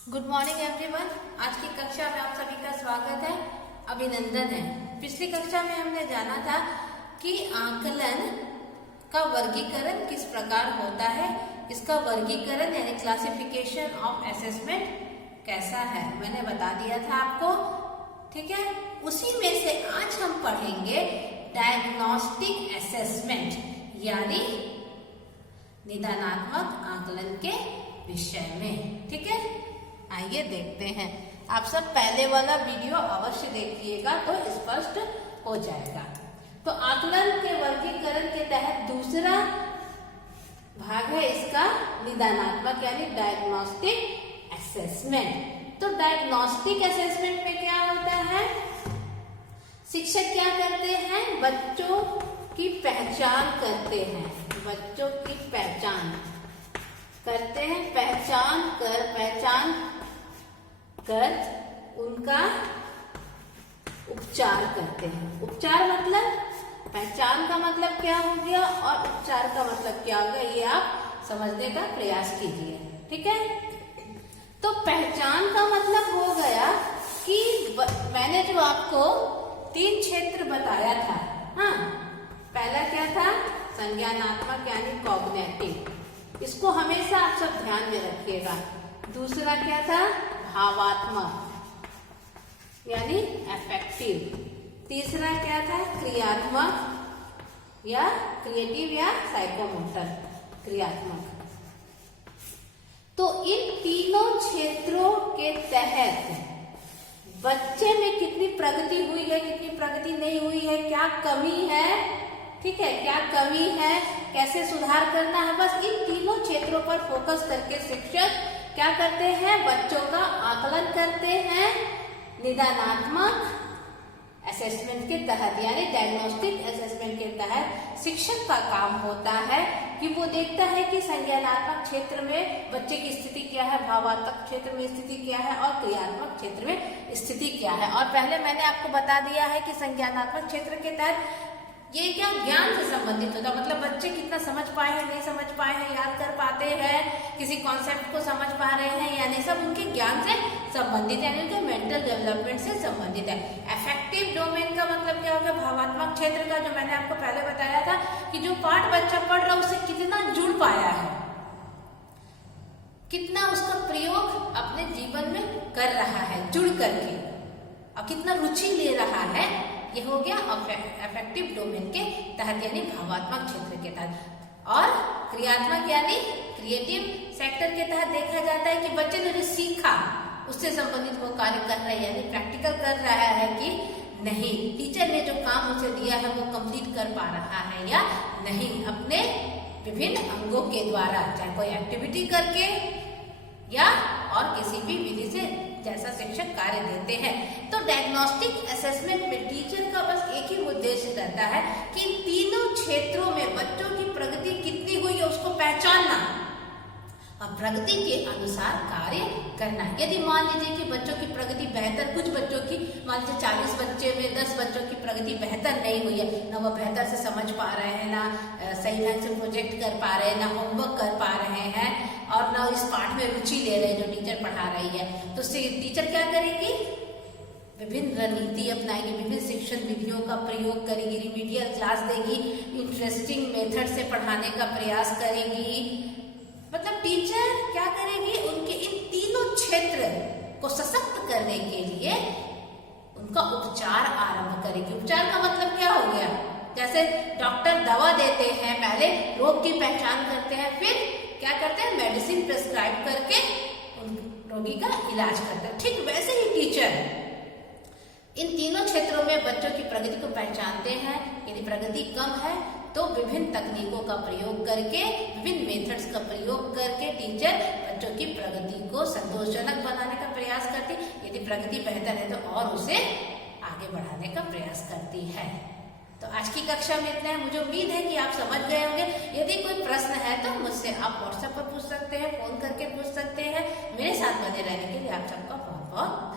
Good morning everyone. आज की कक्षा में आप सभी का स्वागत है, अभिनंदन है। पिछली कक्षा में हमने जाना था कि आकलन का वर्गीकरण किस प्रकार होता है, इसका वर्गीकरण यानी क्लासिफिकेशन ऑफ असेसमेंट कैसा है, मैंने बता दिया था आपको। ठीक है, उसी में से आज हम पढ़ेंगे डायग्नोस्टिक असेसमेंट यानी निदानात्मक आकलन के विषय में। ठीक है, आइए देखते हैं। आप सब पहले वाला वीडियो अवश्य देखिएगा तो स्पष्ट हो जाएगा। तो आकलन के वर्गीकरण के तहत दूसरा भाग है इसका निदानात्मक यानी डायग्नोस्टिक असेसमेंट। तो डायग्नोस्टिक असेसमेंट में क्या होता है, शिक्षक क्या करते हैं, बच्चों की पहचान करते हैं, बच्चों की पहचान करते हैं, पहचान कर उनका उपचार करते हैं। उपचार मतलब पहचान का मतलब क्या हो गया और उपचार का मतलब क्या हो गया, ये आप समझने का प्रयास कीजिए। ठीक है, तो पहचान का मतलब हो गया कि मैंने जो आपको 3 क्षेत्र बताया था। हाँ, पहला क्या था, संज्ञानात्मक यानी कॉग्निटिव, इसको हमेशा आप सब ध्यान में रखिएगा। दूसरा क्या था, भावात्मक यानी अफेक्टिव। तीसरा क्या था, क्रियात्मक या क्रिएटिव या साइकोमोटर क्रियात्मक। तो इन तीनों क्षेत्रों के तहत बच्चे में कितनी प्रगति हुई है, कितनी प्रगति नहीं हुई है, क्या कमी है, ठीक है, क्या कमी है, कैसे सुधार करना है, बस इन तीनों क्षेत्रों पर फोकस करके शिक्षक क्या करते हैं, बच्चों का आकलन करते हैं निदानात्मक असेसमेंट के तहत यानी डायग्नोस्टिक असेसमेंट के तहत। शिक्षक का काम होता है कि वो देखता है कि संज्ञानात्मक क्षेत्र में बच्चे की स्थिति क्या है, भावात्मक क्षेत्र में स्थिति क्या है और क्रियात्मक क्षेत्र में स्थिति क्या है। और पहले मैंने आपको बता दिया है कि संज्ञानात्मक क्षेत्र के तहत ये क्या ज्ञान से संबंधित होता है, मतलब बच्चे कितना समझ पाए हैं, नहीं समझ पाए हैं, याद कर पाते हैं, किसी कॉन्सेप्ट को समझ पा रहे हैं या नहीं, सब उनके ज्ञान से संबंधित यानी उनके मेंटल डेवलपमेंट से संबंधित है। अफेक्टिव डोमेन का मतलब क्या होगा, भावात्मक क्षेत्र का, जो मैंने आपको पहले बताया था कि जो पाठ बच्चा पढ़ रहा है उससे कितना जुड़ पाया है, कितना उसका प्रयोग अपने जीवन में कर रहा है जुड़ करके, और कितना रुचि ले रहा है, ये हो गया अफेक्टिव डोमेन के तहत यानी भावात्मक क्षेत्र के तहत। और क्रियात्मक यानी क्रिएटिव सेक्टर के तहत देखा जाता है कि बच्चे ने जो सीखा उससे संबंधित वो कार्य कर रहे हैं यानी प्रैक्टिकल कर रहा है कि नहीं, टीचर ने जो काम उसे दिया है वो कंप्लीट कर पा रहा है या नहीं, अपने विभिन्न अंगों के द्वारा, चाहे कोई एक्टिविटी करके या और किसी भी विधि से जैसा शिक्षक कार्य देते हैं। तो डायग्नोस्टिक असेसमेंट में टीचर का बस एक ही उद्देश्य रहता है कि तीनों क्षेत्रों में बच्चों की प्रगति कितनी हुई है उसको पहचानना और प्रगति के अनुसार कार्य करना। यदि मान लीजिए कि बच्चों की प्रगति बेहतर, कुछ बच्चों की मान लीजिए 40 बच्चे में 10 बच्चों की प्रगति बेहतर नहीं हुई है, ना वो बेहतर से समझ पा रहे हैं, ना सही ढंग से प्रोजेक्ट कर पा रहे हैं, ना होमवर्क कर पा रहे हैं और ना इस पाठ में रुचि ले रहे हैं जो टीचर पढ़ा रही है, तो टीचर क्या करेगी, विभिन्न रणनीति अपनाएगी, विभिन्न शिक्षण विधियों का प्रयोग करेगी, रिमीडियल क्लास देगी, इंटरेस्टिंग मेथड से पढ़ाने का प्रयास करेगी। मतलब टीचर क्या करेगी, उनके इन तीनों क्षेत्र को सशक्त करने के लिए उनका उपचार आरंभ करेगी। उपचार का मतलब क्या हो गया, जैसे डॉक्टर दवा देते हैं, पहले रोग की पहचान करते हैं, फिर क्या करते हैं, मेडिसिन प्रेस्क्राइब करके रोगी का इलाज करते हैं। ठीक वैसे ही टीचर इन तीनों क्षेत्रों में बच्चों की प्रगति को पहचानते हैं। यदि प्रगति कम है तो विभिन्न तकनीकों का प्रयोग करके, विभिन्न मेथड्स का प्रयोग करके टीचर बच्चों की प्रगति को संतोषजनक बनाने का प्रयास करती है। यदि प्रगति बेहतर है तो और उसे आगे बढ़ाने का प्रयास करती है। तो आज की कक्षा में इतना है, मुझे उम्मीद है कि आप समझ गए होंगे। यदि कोई प्रश्न है तो मुझसे आप व्हाट्सएप पर पूछ सकते हैं, फोन करके पूछ सकते हैं। मेरे साथ बने रहने के लिए आप सबका बहुत बहुत